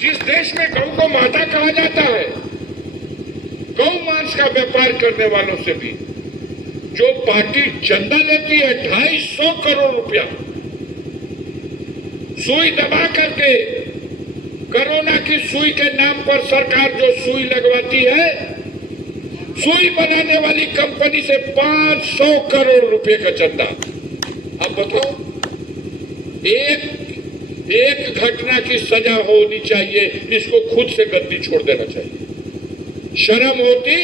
जिस देश में गौ को माता कहा जाता है, गौ मांस का व्यापार करने वालों से भी जो पार्टी चंदा लेती है 250 करोड़ रुपया, सुई दबा करके कोरोना की सुई के नाम पर सरकार जो सुई लगवाती है, सुई बनाने वाली कंपनी से 500 करोड़ रुपए का चंदा। अब बताओ, एक घटना की सजा होनी चाहिए, इसको खुद से गद्दी छोड़ देना चाहिए। शर्म होती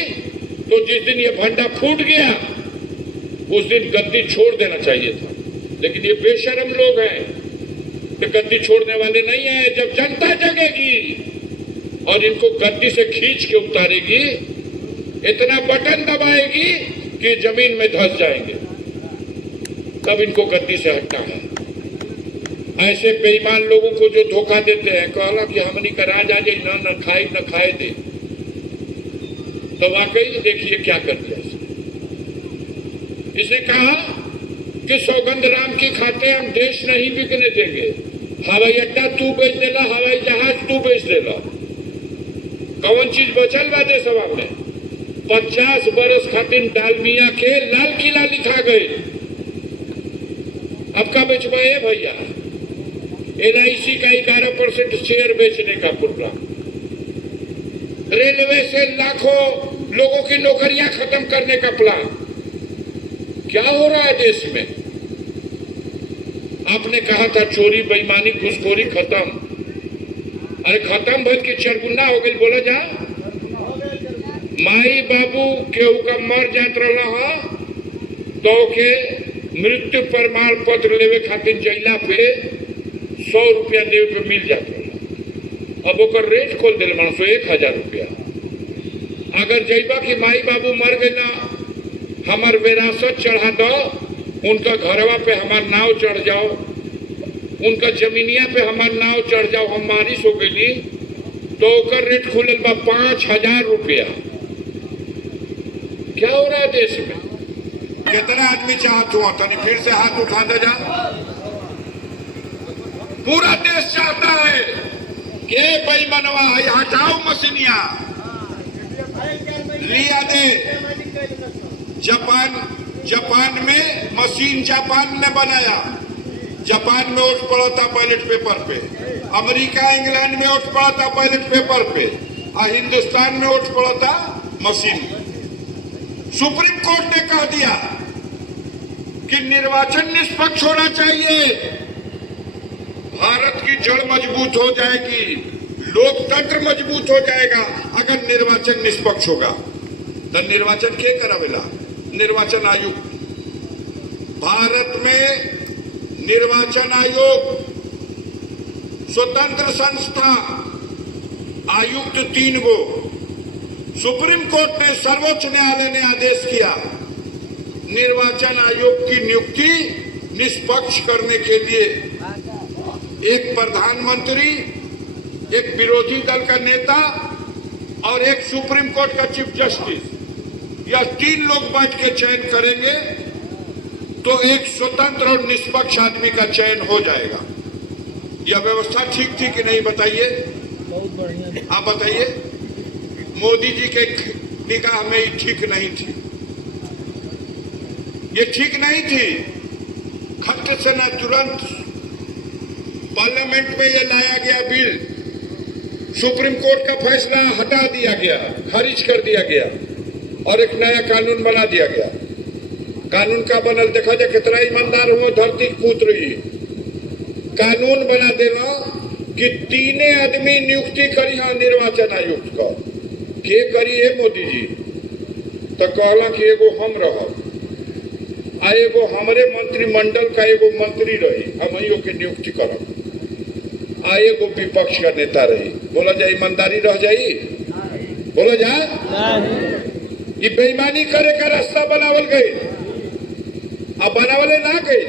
तो जिस दिन ये भंडा फूट गया उस दिन गद्दी छोड़ देना चाहिए था, लेकिन ये बेशर्म लोग हैं कि गद्दी छोड़ने वाले नहीं है। जब जनता जगेगी और इनको गद्दी से खींच के उतारेगी, इतना बटन दबाएगी कि जमीन में धंस जाएंगे, तब इनको गद्दी से हटना है। ऐसे बेईमान लोगों को जो धोखा देते हैं, कहला कि हमनी का राज आ जाए, न खाए दे, तो वाकई देखिए क्या कर दिया इसने कहा कि सौगंध राम की खाते हम देश नहीं बिकने देंगे। हवाई अड्डा तू बेच देला, हवाई जहाज तू बेच देला, कौन चीज बचल बा देशवा में? 50 बरस खातिर डालमिया के लाल किला लिखा गए, अब का बेचवाए भैया? LIC का 11% शेयर बेचने का प्रोग्राम, रेलवे से लाखों लोगों की नौकरियां खत्म करने का प्लान। क्या हो रहा है देश में? आपने कहा था चोरी बेईमानी घुसखोरी खत्म, अरे खत्म भर के चरगुना हो गई। बोला जा, माई बाबू केहू का मर जात रहा तो के मृत्यु प्रमाण पत्र लेवे खातिर जैला पे 100 रुपया देवे पे मिल जाता रहा। अब ओकर रेट खोल दिल मानसो 1000 रुपया। अगर जैबा कि माई बाबू मर गए ना, हमार विरासत चढ़ा दो, उनका घरवा पे हमार नाव चढ़ जाओ, उनका जमीनिया पे हमार नाव चढ़ जाओ, हम बारिश हो गई तो ओकर रेट खुलल बा 5000 रुपया। क्या हो रहा है देश में? कितना आदमी चाहत हुआ तनी फिर से हाथ उठा दे जा। पूरा देश चाहता है कि बेईमानवा है, हटाओ मशीनिया, लिया दे। जापान में मशीन जापान ने बनाया, जापान में वोट पड़ा था बैलेट पेपर पे, अमेरिका इंग्लैंड में वोट पड़ा था बैलेट पेपर पे, और हिंदुस्तान में वोट पड़ा था मशीन। सुप्रीम कोर्ट ने कह दिया कि निर्वाचन निष्पक्ष होना चाहिए, भारत की जड़ मजबूत हो जाएगी, लोकतंत्र मजबूत हो जाएगा अगर निर्वाचन निष्पक्ष होगा। तो निर्वाचन के करावेला? निर्वाचन आयोग। भारत में निर्वाचन आयोग स्वतंत्र संस्था, आयुक्त 3 गो। सुप्रीम कोर्ट ने, सर्वोच्च न्यायालय ने आदेश किया निर्वाचन आयोग की नियुक्ति निष्पक्ष करने के लिए एक प्रधानमंत्री, एक विरोधी दल का नेता और एक सुप्रीम कोर्ट का चीफ जस्टिस, या 3 लोग बैठ के चयन करेंगे तो एक स्वतंत्र और निष्पक्ष आदमी का चयन हो जाएगा। यह व्यवस्था ठीक थी कि नहीं बताइए? बहुत बढ़िया। आप बताइए। मोदी जी के निगाह में ही ठीक नहीं थी, ये ठीक नहीं थी। खट से न तुरंत पार्लियामेंट में यह लाया गया बिल, सुप्रीम कोर्ट का फैसला हटा दिया गया, खारिज कर दिया गया और एक नया कानून बना दिया गया। कानून का बनल देखा जाए कितना ईमानदार हुआ, धरती कूद रही। कानून बना देना कि 3 आदमी नियुक्ति करी है निर्वाचन आयुक्त का। के करी है? मोदी जी। तो कहला कि एगो हम रह, आ एगो हमारे मंत्रिमंडल का एगो मंत्री रही, हम ही के नियुक्ति करब, आ एगो विपक्ष का नेता रही। बोला जाए ईमानदारी रह जाई? बोला जाए? ये बेईमानी करे का रास्ता बनावल गई, अब बनावले ना गई।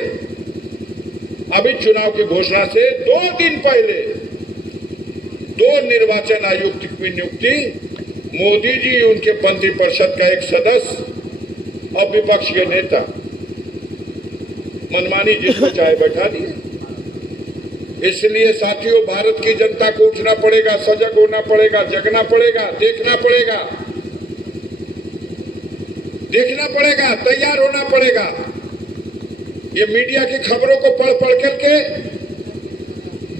अभी चुनाव की घोषणा से 2 दिन पहले 2 निर्वाचन आयुक्त की नियुक्ति मोदी जी, उनके मंत्रिपरिषद का एक सदस्य और विपक्ष के नेता मनमानी जिसको चाहे बैठा दिए। इसलिए साथियों, भारत की जनता को उठना पड़ेगा, सजग होना पड़ेगा, जगना पड़ेगा, देखना पड़ेगा, तैयार होना पड़ेगा। ये मीडिया की खबरों को पढ़ करके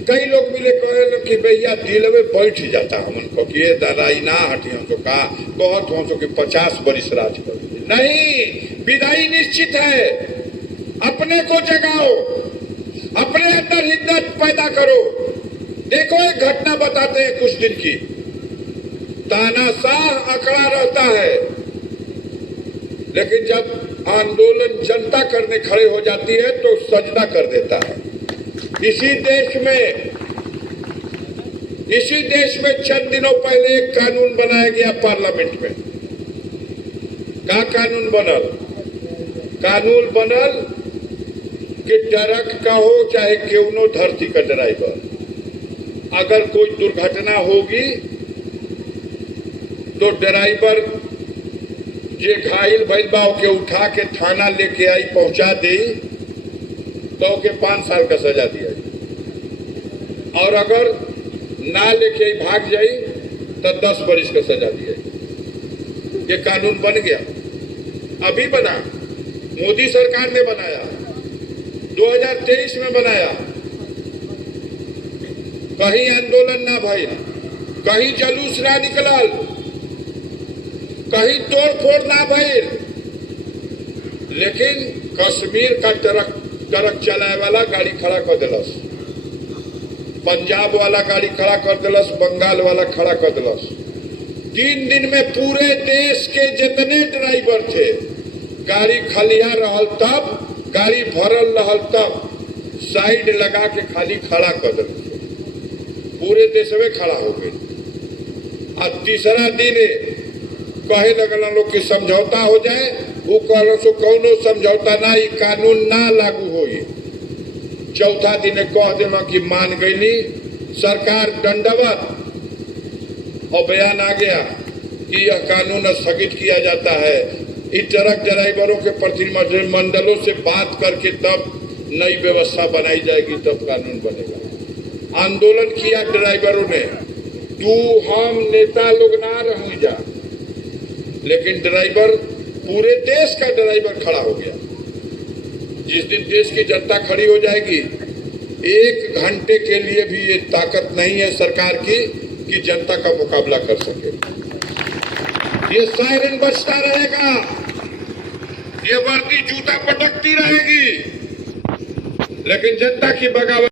कई लोग मिले, कहे कि भैया दिल में बैठ जाता हमको कि ये दादाई ना हटी हम तो कहा बहुत हो तो कि 50 बरिस राज कर नहीं, विदाई निश्चित है। अपने को जगाओ, अपने अंदर हिद्दत पैदा करो। देखो एक घटना बताते हैं कुछ दिन की। तानाशाह अकड़ा रहता है, लेकिन जब आंदोलन जनता करने खड़े हो जाती है तो सजदा कर देता है। इसी देश में चंद दिनों पहले एक कानून बनाया गया पार्लियामेंट में। क्या कानून बनल? कानून बनल कि ट्रक का हो चाहे क्यों धरती का ड्राइवर, अगर कोई दुर्घटना होगी तो ड्राइवर जे घायल भइल बा के उठा के थाना लेके आई पहुंचा दे तो के 5 साल का सजा दिया, और अगर ना लेके भाग जाई तो 10 बरिस का सजा दिया। ये कानून बन गया, अभी बना, मोदी सरकार ने बनाया, 2023 में बनाया। कहीं आंदोलन ना भइल, कहीं जलूस ना निकलल, कहीं तोड़ फोड़ ना भइल, लेकिन कश्मीर का ट्रक चलाए वाला गाड़ी खड़ा कर दिलस, पंजाब वाला गाड़ी खड़ा कर दिलस, बंगाल वाला खड़ा कर दिलस। 3 दिन में पूरे देश के जितने ड्राइवर थे, गाड़ी खलिया रहल तब, गाड़ी भरल रहल तब साइड लगा के खाली खड़ा कर दिल, पूरे देश में खड़ा हो गए। और तीसरा दिन कहे लगल लोग कि समझौता हो जाए, वो कहलो सो कौनो समझौता ना, ये कानून ना लागू होई। चौथा दिन कह दिला कि मान गईली सरकार दंडवत, और बयान आ गया कि यह कानून स्थगित किया जाता है। इस ट्रक ड्राइवरों के प्रतिनिधिमंडलों से बात करके तब नई व्यवस्था बनाई जाएगी, तब कानून बनेगा। आंदोलन किया ड्राइवरों ने, तू हम नेता लोग ना रह जा, लेकिन ड्राइवर, पूरे देश का ड्राइवर खड़ा हो गया। जिस दिन देश की जनता खड़ी हो जाएगी, 1 घंटे के लिए भी ये ताकत नहीं है सरकार की कि जनता का मुकाबला कर सके। ये सायरन बजता रहेगा, ये वर्दी जूता पटकती रहेगी, लेकिन जनता की बगावत